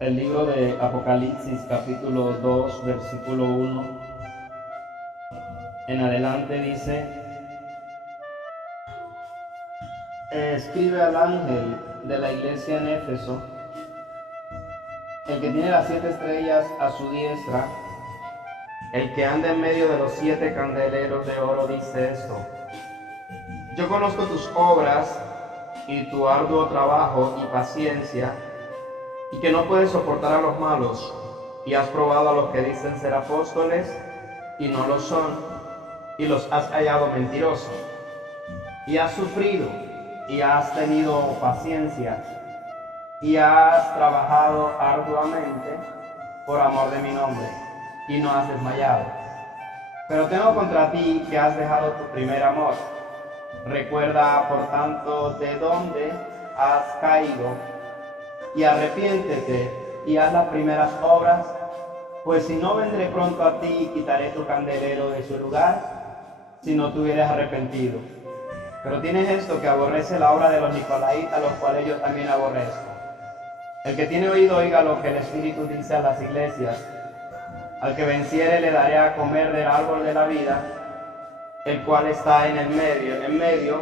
El libro de Apocalipsis, capítulo 2, versículo 1 en adelante dice: escribe al ángel de la iglesia en Éfeso, el que tiene las 7 estrellas a su diestra, el que anda en medio de los 7 candeleros de oro, dice esto: yo conozco tus obras y tu arduo trabajo y paciencia, y que no puedes soportar a los malos, y has probado a los que dicen ser apóstoles y no lo son, y los has hallado mentirosos, y has sufrido y has tenido paciencia, y has trabajado arduamente por amor de mi nombre, y no has desmayado. Pero tengo contra ti que has dejado tu primer amor. Recuerda, por tanto, de dónde has caído, y arrepiéntete y haz las primeras obras, pues si no, vendré pronto a ti y quitaré tu candelero de su lugar, si no te hubieras arrepentido. Pero tienes esto, que aborrece la obra de los nicolaitas, los cuales yo también aborrezco. El que tiene oído, oiga lo que el Espíritu dice a las iglesias. Al que venciere le daré a comer del árbol de la vida, el cual está en medio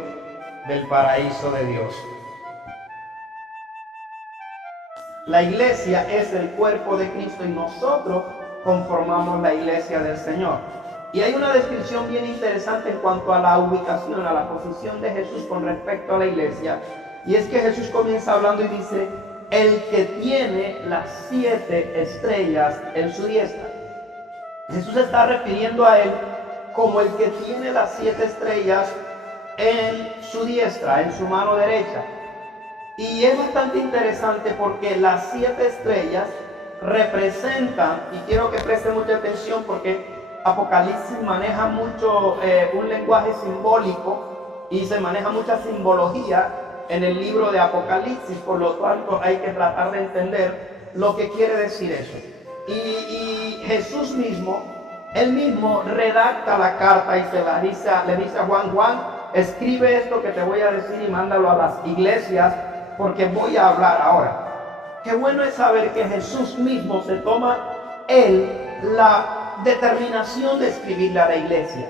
del paraíso de Dios. La iglesia es el cuerpo de Cristo y nosotros conformamos la iglesia del Señor. Y hay una descripción bien interesante en cuanto a la ubicación, a la posición de Jesús con respecto a la iglesia. Y es que Jesús comienza hablando y dice: el que tiene las 7 estrellas en su diestra. Jesús se está refiriendo a él como el que tiene las 7 estrellas en su diestra, en su mano derecha. Y es bastante interesante porque las 7 estrellas representan, y quiero que presten mucha atención porque Apocalipsis maneja mucho un lenguaje simbólico y se maneja mucha simbología en el libro de Apocalipsis, por lo tanto hay que tratar de entender lo que quiere decir eso. Y Jesús mismo, él mismo redacta la carta y le dice a Juan, escribe esto que te voy a decir y mándalo a las iglesias, porque voy a hablar ahora. Qué bueno es saber que Jesús mismo se toma la determinación de escribirle a la iglesia,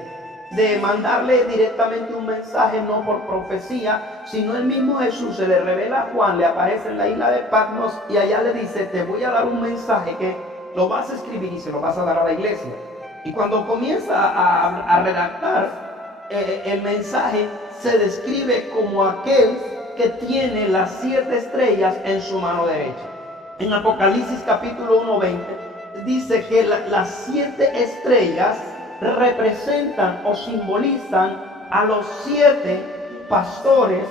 de mandarle directamente un mensaje, no por profecía, sino el mismo Jesús se le revela a Juan, le aparece en la isla de Patmos y allá le dice: te voy a dar un mensaje que lo vas a escribir y se lo vas a dar a la iglesia. Y cuando comienza a redactar el mensaje, se describe como aquel que tiene las 7 estrellas en su mano derecha. En Apocalipsis capítulo 1:20 dice que las 7 estrellas representan o simbolizan a los 7 pastores.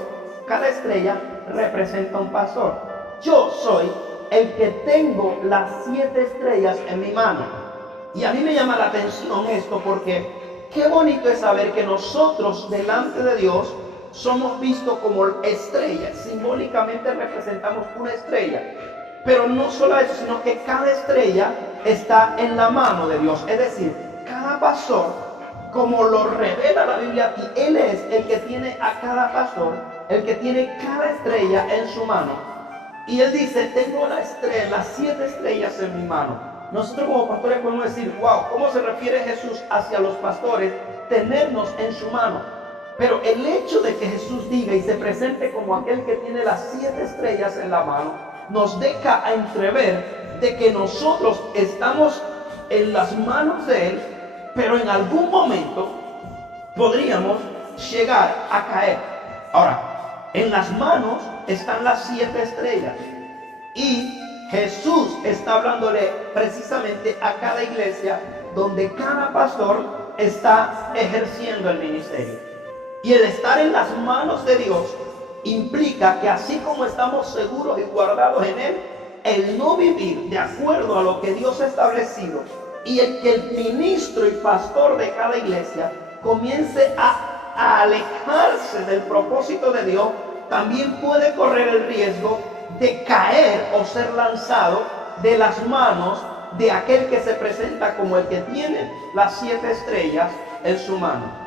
Cada estrella representa un pastor. Yo soy el que tengo las 7 estrellas en mi mano. Y a mí me llama la atención esto porque qué bonito es saber que nosotros delante de Dios somos vistos como estrellas. Simbólicamente representamos una estrella. Pero no solo eso, sino que cada estrella está en la mano de Dios. Es decir, cada pastor, como lo revela la Biblia aquí, Él es el que tiene a cada pastor, el que tiene cada estrella en su mano. Y Él dice: tengo las 7 estrellas en mi mano. Nosotros como pastores podemos decir: wow, ¿cómo se refiere Jesús hacia los pastores? Tenernos en su mano. Pero el hecho de que Jesús diga y se presente como aquel que tiene las 7 estrellas en la mano, nos deja a entrever de que nosotros estamos en las manos de Él, pero en algún momento podríamos llegar a caer. Ahora, en las manos están las 7 estrellas y Jesús está hablándole precisamente a cada iglesia donde cada pastor está ejerciendo el ministerio. Y el estar en las manos de Dios implica que así como estamos seguros y guardados en Él, el no vivir de acuerdo a lo que Dios ha establecido y el que el ministro y pastor de cada iglesia comience a alejarse del propósito de Dios, también puede correr el riesgo de caer o ser lanzado de las manos de aquel que se presenta como el que tiene las 7 estrellas en su mano.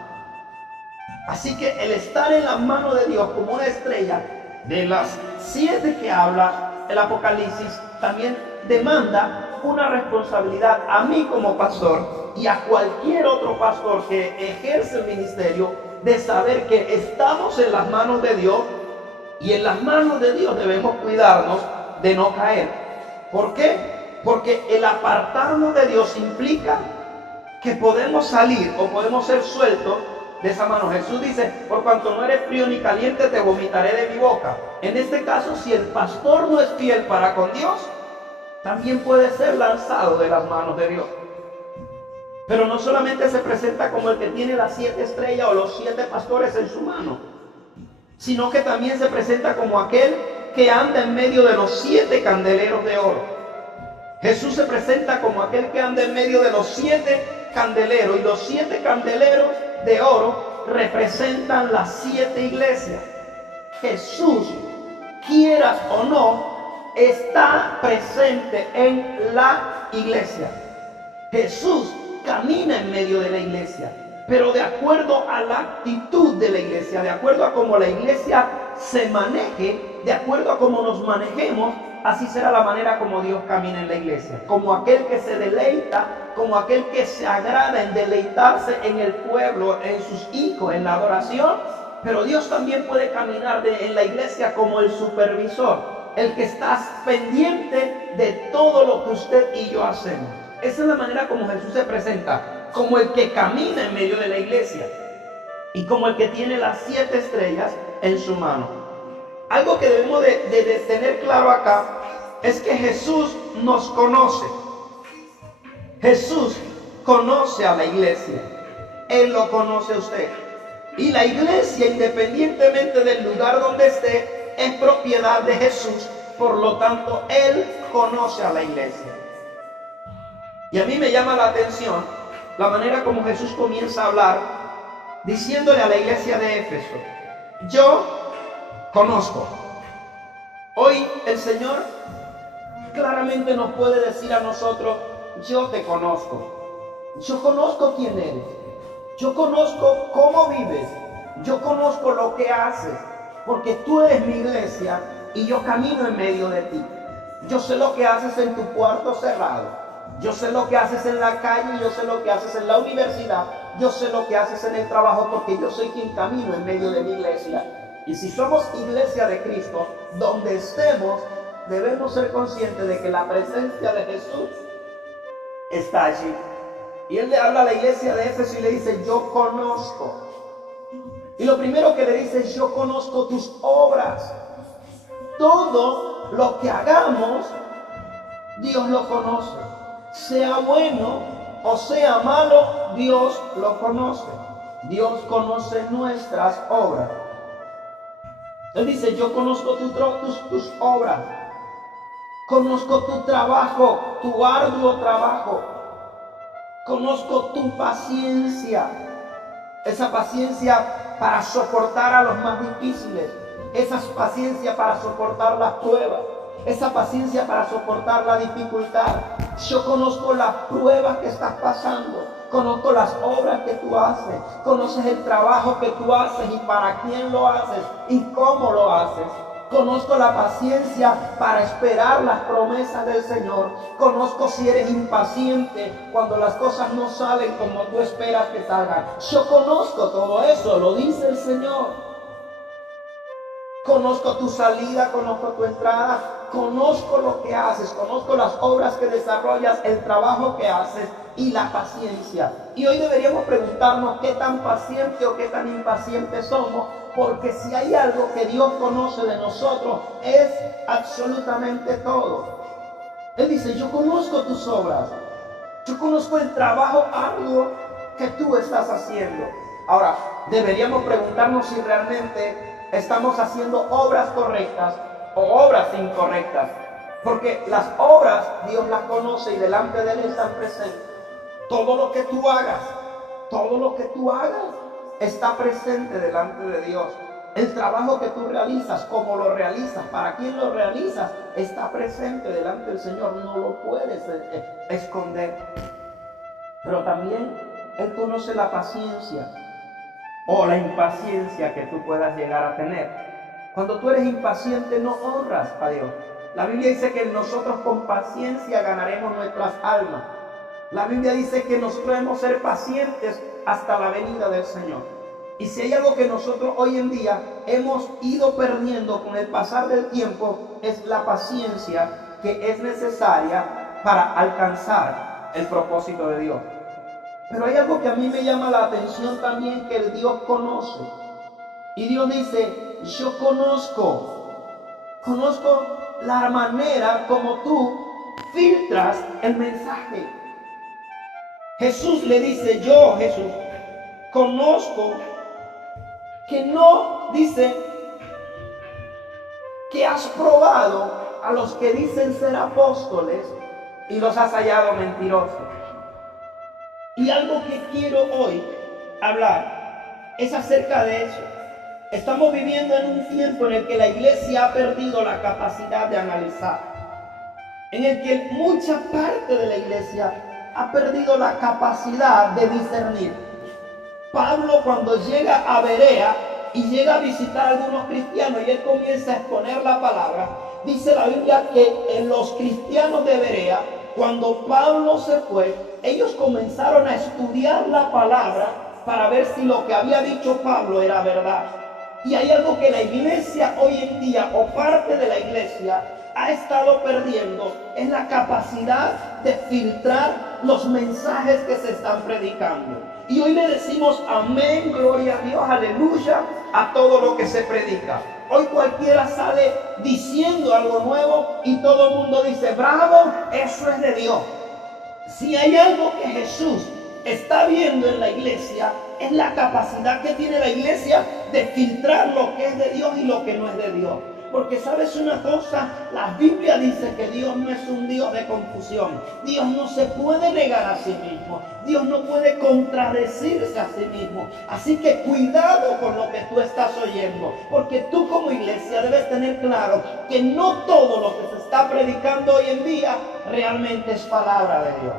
Así que el estar en la mano de Dios como una estrella, de las 7 que habla el Apocalipsis también demanda una responsabilidad a mí como pastor y a cualquier otro pastor que ejerce el ministerio, de saber que estamos en las manos de Dios, y en las manos de Dios debemos cuidarnos de no caer. ¿Por qué? Porque el apartarnos de Dios implica que podemos salir o podemos ser sueltos de esa mano. Jesús dice: por cuanto no eres frío ni caliente, te vomitaré de mi boca. En este caso, si el pastor no es fiel para con Dios, también puede ser lanzado de las manos de Dios. Pero no solamente se presenta como el que tiene las 7 estrellas o los 7 pastores en su mano, sino que también se presenta como aquel que anda en medio de los 7 candeleros de oro. Jesús se presenta como aquel que anda en medio de los 7 candeleros, y los 7 candeleros de oro representan las 7 iglesias. Jesús, quieras o no, está presente en la iglesia. Jesús camina en medio de la iglesia, pero de acuerdo a la actitud de la iglesia, de acuerdo a cómo la iglesia se maneje, de acuerdo a cómo nos manejemos, así será la manera como Dios camina en la iglesia. Como aquel que se deleita, como aquel que se agrada en deleitarse en el pueblo, en sus hijos, en la adoración. Pero Dios también puede caminar en la iglesia como el supervisor, el que está pendiente de todo lo que usted y yo hacemos. Esa es la manera como Jesús se presenta, como el que camina en medio de la iglesia y como el que tiene las 7 estrellas en su mano. Algo que debemos de tener claro acá es que Jesús nos conoce. Jesús conoce a la iglesia. Él lo conoce a usted. Y la iglesia, independientemente del lugar donde esté, es propiedad de Jesús. Por lo tanto, Él conoce a la iglesia. Y a mí me llama la atención la manera como Jesús comienza a hablar, diciéndole a la iglesia de Éfeso: yo conozco. Hoy el Señor claramente nos puede decir a nosotros: yo te conozco. Yo conozco quién eres. Yo conozco cómo vives. Yo conozco lo que haces. Porque tú eres mi iglesia y yo camino en medio de ti. Yo sé lo que haces en tu cuarto cerrado. Yo sé lo que haces en la calle, yo sé lo que haces en la universidad, yo sé lo que haces en el trabajo, porque yo soy quien camino en medio de mi iglesia. Y si somos iglesia de Cristo, donde estemos, debemos ser conscientes de que la presencia de Jesús está allí. Y Él le habla a la iglesia de Éfeso y le dice: yo conozco. Y lo primero que le dice es: yo conozco tus obras. Todo lo que hagamos, Dios lo conoce. Sea bueno o sea malo, Dios lo conoce. Dios conoce nuestras obras. Él dice: yo conozco tus obras. Conozco tu trabajo, tu arduo trabajo. Conozco tu paciencia. Esa paciencia para soportar a los más difíciles. Esa paciencia para soportar las pruebas. Esa paciencia para soportar la dificultad. Yo conozco las pruebas que estás pasando. Conozco las obras que tú haces. Conoces el trabajo que tú haces y para quién lo haces y cómo lo haces. Conozco la paciencia para esperar las promesas del Señor. Conozco si eres impaciente cuando las cosas no salen como tú esperas que salgan. Yo conozco todo eso, lo dice el Señor. Conozco tu salida, conozco tu entrada, conozco lo que haces, conozco las obras que desarrollas, el trabajo que haces y la paciencia. Y hoy deberíamos preguntarnos qué tan paciente o qué tan impaciente somos, porque si hay algo que Dios conoce de nosotros, es absolutamente todo. Él dice: yo conozco tus obras, yo conozco el trabajo arduo que tú estás haciendo. Ahora, deberíamos preguntarnos si realmente estamos haciendo obras correctas o obras incorrectas. Porque las obras Dios las conoce y delante de Él están presentes. Todo lo que tú hagas está presente delante de Dios. El trabajo que tú realizas, cómo lo realizas, para quién lo realizas, está presente delante del Señor. No lo puedes esconder. Pero también Él conoce la paciencia o la impaciencia que tú puedas llegar a tener. Cuando tú eres impaciente, no honras a Dios. La Biblia dice que nosotros con paciencia ganaremos nuestras almas. La Biblia dice que nosotros debemos ser pacientes hasta la venida del Señor. Y si hay algo que nosotros hoy en día hemos ido perdiendo con el pasar del tiempo, es la paciencia que es necesaria para alcanzar el propósito de Dios. Pero hay algo que a mí me llama la atención también, que el Dios conoce. Y Dios dice, yo conozco la manera como tú filtras el mensaje. Jesús le dice, yo, Jesús, conozco que no, dice, que has probado a los que dicen ser apóstoles y los has hallado mentirosos. Y algo que quiero hoy hablar es acerca de eso. Estamos viviendo en un tiempo en el que la iglesia ha perdido la capacidad de analizar, en el que mucha parte de la iglesia ha perdido la capacidad de discernir. Pablo, cuando llega a Berea y llega a visitar a algunos cristianos y él comienza a exponer la palabra, dice la Biblia que los cristianos de Berea, cuando Pablo se fue, ellos comenzaron a estudiar la palabra para ver si lo que había dicho Pablo era verdad. Y hay algo que la iglesia hoy en día, o parte de la iglesia, ha estado perdiendo, es la capacidad de filtrar los mensajes que se están predicando. Y hoy le decimos amén, gloria a Dios, aleluya, a todo lo que se predica. Hoy cualquiera sale diciendo algo nuevo y todo el mundo dice, bravo, eso es de Dios. Si hay algo que Jesús está viendo en la iglesia, es la capacidad que tiene la iglesia de filtrar lo que es de Dios y lo que no es de Dios. Porque sabes una cosa, la Biblia dice que Dios no es un Dios de confusión. Dios no se puede negar a sí mismo. Dios no puede contradecirse a sí mismo. Así que cuidado con lo que tú estás oyendo. Porque tú como iglesia debes tener claro que no todo lo que se está predicando hoy en día realmente es palabra de Dios.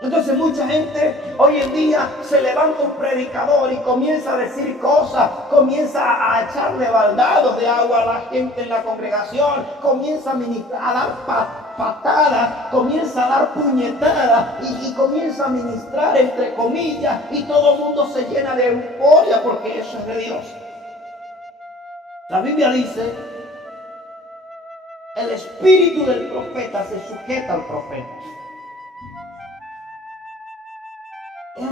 Entonces mucha gente hoy en día se levanta un predicador y comienza a decir cosas, comienza a echarle baldados de agua a la gente en la congregación, comienza a ministrar, a dar patadas, comienza a dar puñetadas y comienza a ministrar entre comillas y todo el mundo se llena de euforia porque eso es de Dios. La Biblia dice, el espíritu del profeta se sujeta al profeta.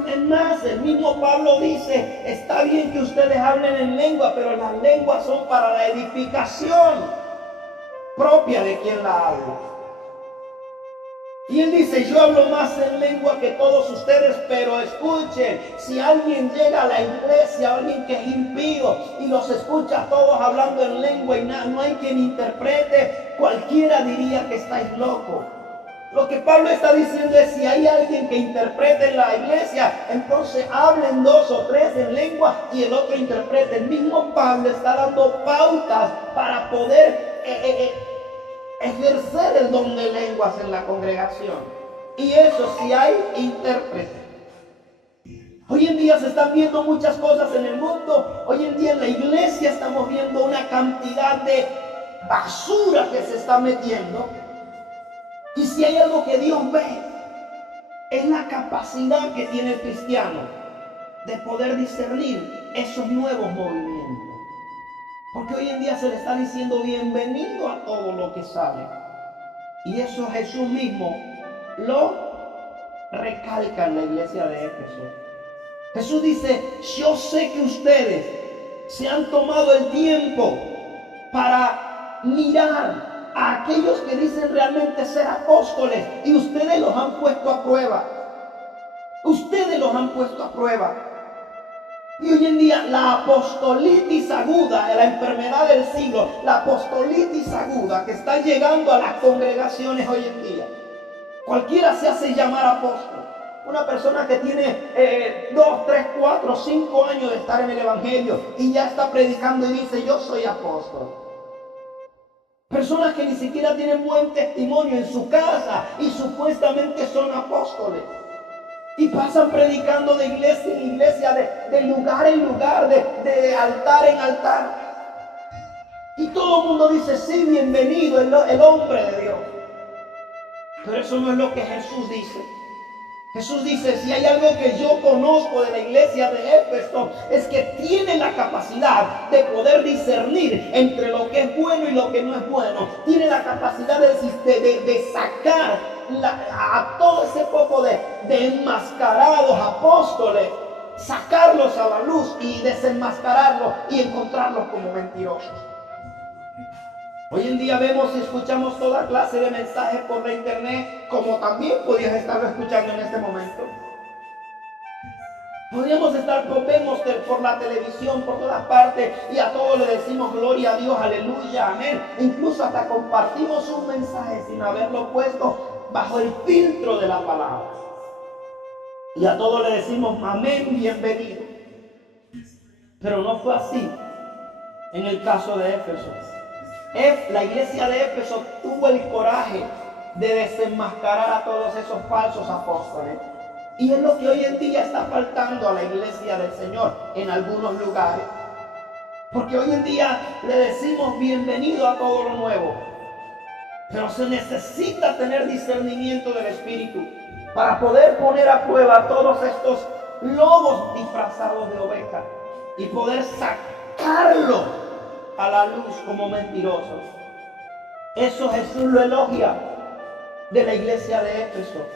Es más, el mismo Pablo dice, está bien que ustedes hablen en lengua, pero las lenguas son para la edificación propia de quien la habla. Y él dice, yo hablo más en lengua que todos ustedes, pero escuchen, si alguien llega a la iglesia, alguien que es impío, y los escucha a todos hablando en lengua y no hay quien interprete, cualquiera diría que estáis locos. Lo que Pablo está diciendo es, si hay alguien que interprete en la iglesia, entonces hablen 2 o 3 en lengua y el otro interprete. El mismo Pablo está dando pautas para poder ejercer el don de lenguas en la congregación. Y eso, si hay intérprete. Hoy en día se están viendo muchas cosas en el mundo. Hoy en día en la iglesia estamos viendo una cantidad de basura que se está metiendo. Y si hay algo que Dios ve, es la capacidad que tiene el cristiano de poder discernir esos nuevos movimientos. Porque hoy en día se le está diciendo bienvenido a todo lo que sale. Y eso Jesús mismo lo recalca en la iglesia de Éfeso. Jesús dice, yo sé que ustedes se han tomado el tiempo para mirar a aquellos que dicen realmente ser apóstoles y ustedes los han puesto a prueba. Ustedes los han puesto a prueba. Y hoy en día la apostolitis aguda, la enfermedad del siglo, la apostolitis aguda que está llegando a las congregaciones hoy en día. Cualquiera se hace llamar apóstol. Una persona que tiene 2, 3, 4, 5 años de estar en el evangelio y ya está predicando y dice, yo soy apóstol. Personas que ni siquiera tienen buen testimonio en su casa y supuestamente son apóstoles. Y pasan predicando de iglesia en iglesia, de lugar en lugar, de altar en altar. Y todo el mundo dice, sí, bienvenido el hombre de Dios. Pero eso no es lo que Jesús dice. Jesús dice, si hay algo que yo conozco de la iglesia de Éfeso, es que tiene la capacidad de poder discernir entre lo que es bueno y lo que no es bueno. Tiene la capacidad de sacar a todo ese poco de enmascarados apóstoles, sacarlos a la luz y desenmascararlos y encontrarlos como mentirosos. Hoy en día vemos y escuchamos toda clase de mensajes por la internet, como también podías estarlo escuchando en este momento. Podríamos vemos por la televisión, por todas partes, y a todos le decimos gloria a Dios, aleluya, amén. Incluso hasta compartimos un mensaje sin haberlo puesto bajo el filtro de la palabra. Y a todos le decimos amén, bienvenido. Pero no fue así en el caso de Éfeso. La iglesia de Éfeso tuvo el coraje de desenmascarar a todos esos falsos apóstoles. Y es lo que hoy en día está faltando a la iglesia del Señor en algunos lugares. Porque hoy en día le decimos bienvenido a todo lo nuevo. Pero se necesita tener discernimiento del Espíritu para poder poner a prueba todos estos lobos disfrazados de ovejas y poder sacarlo a la luz como mentirosos. Eso Jesús lo elogia de la iglesia de Éfeso.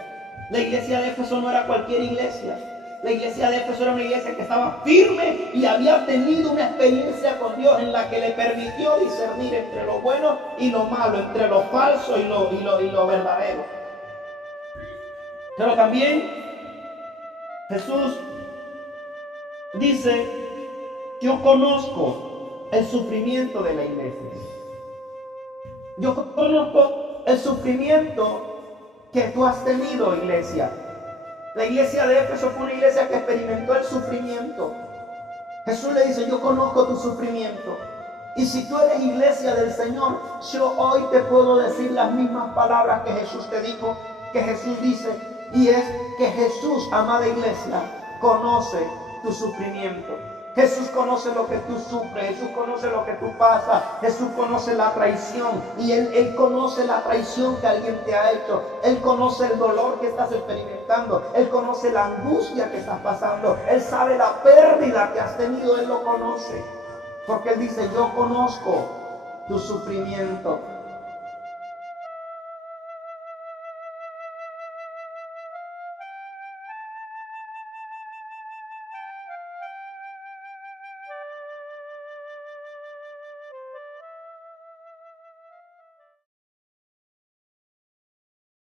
La iglesia de Éfeso no era cualquier iglesia. La iglesia de Éfeso era una iglesia que estaba firme y había tenido una experiencia con Dios en la que le permitió discernir entre lo bueno y lo malo, entre lo falso y lo verdadero. Pero también Jesús dice, yo conozco el sufrimiento de la iglesia. Yo conozco el sufrimiento que tú has tenido, iglesia. La iglesia de Éfeso fue una iglesia que experimentó el sufrimiento. Jesús le dice, yo conozco tu sufrimiento. Y si tú eres iglesia del Señor, yo hoy te puedo decir las mismas palabras que Jesús te dijo, que Jesús dice, y es que Jesús, amada iglesia, conoce tu sufrimiento. Jesús conoce lo que tú sufres, Jesús conoce lo que tú pasas, Jesús conoce la traición y Él conoce la traición que alguien te ha hecho, Él conoce el dolor que estás experimentando, Él conoce la angustia que estás pasando, Él sabe la pérdida que has tenido, Él lo conoce, porque Él dice, yo conozco tu sufrimiento.